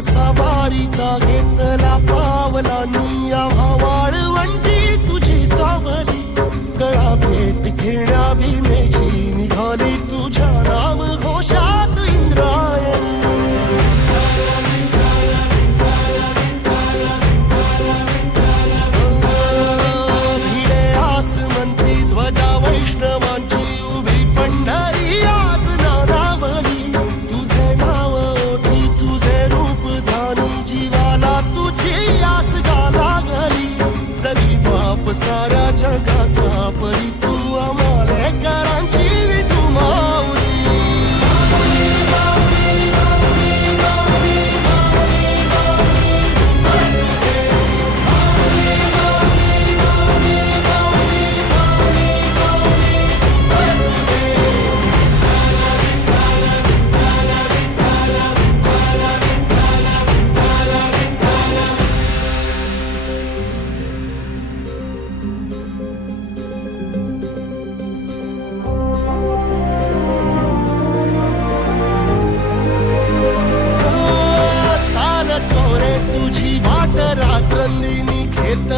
सवारीचा घेतला पावलांनी आम्हा वाळवंटी तुझी सावली गळा भेट घेण्या भीमेची निघाली तुझ्या नाम घोषात इंद्रायणी भिडे आसमंती ध्वजा वैष्णवांची उभी पंढरी आज नानावली तुझे नाव ओठी तुझे रूप ध्यानी जीवाला तुझी आस गाला गली जरी बाप साऱ्या जगाचा परी तू आम्हालेकरांची विठू माऊली तुझी वाट रात्रंदिनी घेत